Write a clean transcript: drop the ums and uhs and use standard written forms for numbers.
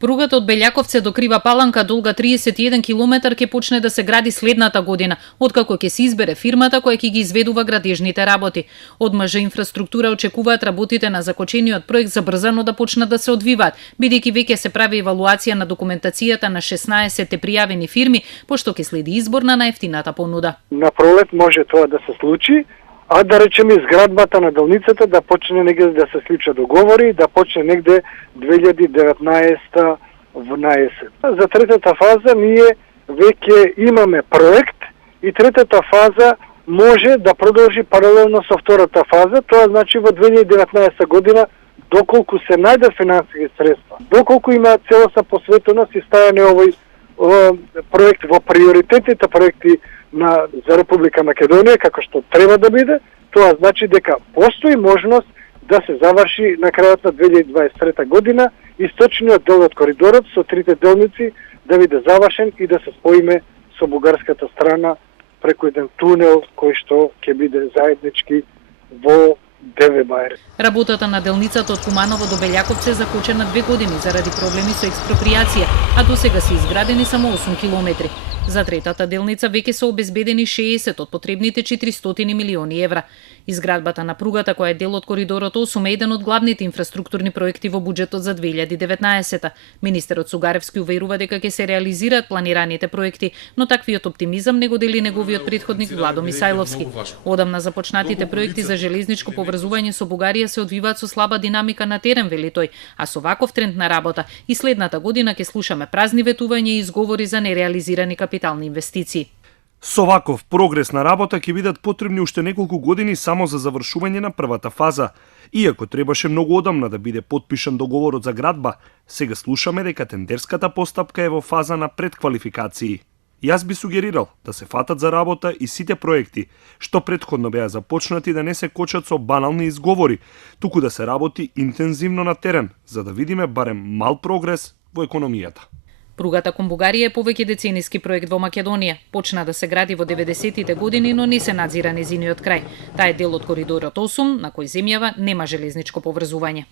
Пругата од Белјаковце до Крива Паланка, долга 31 километар, ќе почне да се гради следната година, откако ќе се избере фирмата која ќе ги изведува градежните работи. Од МЖ Инфраструктура очекуваат работите на закочениот проект забрзано да почнат да се одвиваат, бидејќи веќе се прави евалуација на документацијата на 16 пријавени фирми, пошто ќе следи избор на најефтината понуда. На пролет може тоа да се случи, а да речеме изградбата на делницата да почне негде да се склучат договори, да почне негде 2019 на есен. За третата фаза ние веќе имаме проект и третата фаза може да продолжи паралелно со втората фаза, тоа значи во 2019 година доколку се најдат финансиски средства, доколку има целосна посветеност и стајане овој проект во приоритетните проекти за Република Македонија, како што треба да биде, тоа значи дека постои можност да се заврши на крајот на 2023 година источниот дел од коридорот со трите делници да биде завршен и да се споиме со бугарската страна преку еден тунел кој што ќе биде заеднички во Деве Бајре. Работата на делницата од Куманово до Белјаковце е закочена 2 години заради проблеми со експропријација, а до сега се изградени само 8 километри. За третата делница веќе се обезбедени 60 од потребните 400 милиони евра. Изградбата на пругата, која е дел од коридорот 8, е еден од главните инфраструктурни проекти во буџетот за 2019. Министерот Сугаревски уверува дека ќе се реализираат планираните проекти, но таквиот оптимизам не го дели неговиот претходник Владо Мисајловски. Одамна започнатите проекти за железничко поврзување со Бугарија се одвиваат со слаба динамика на терен, вели тој, а со ваков тренд на работа и следната година ќе слушаме празни ветувања и изговори за нереализирани капитални инвестиции. Со ваков прогрес на работа ќе бидат потребни уште неколку години само за завршување на првата фаза. Иако требаше многу одамна да биде потпишан договорот за градба, сега слушаме дека тендерската постапка е во фаза на предквалификации. Јас би сугерирал да се фатат за работа и сите проекти што претходно беа започнати да не се кочат со банални изговори, туку да се работи интензивно на терен, за да видиме барем мал прогрес во економијата. Пругата кон Бугарија е повеќе децениски проект во Македонија. Почна да се гради во 90-тите години, но не се надзира незиниот крај. Таа е дел од коридорот 8, на кој земјава нема железничко поврзување.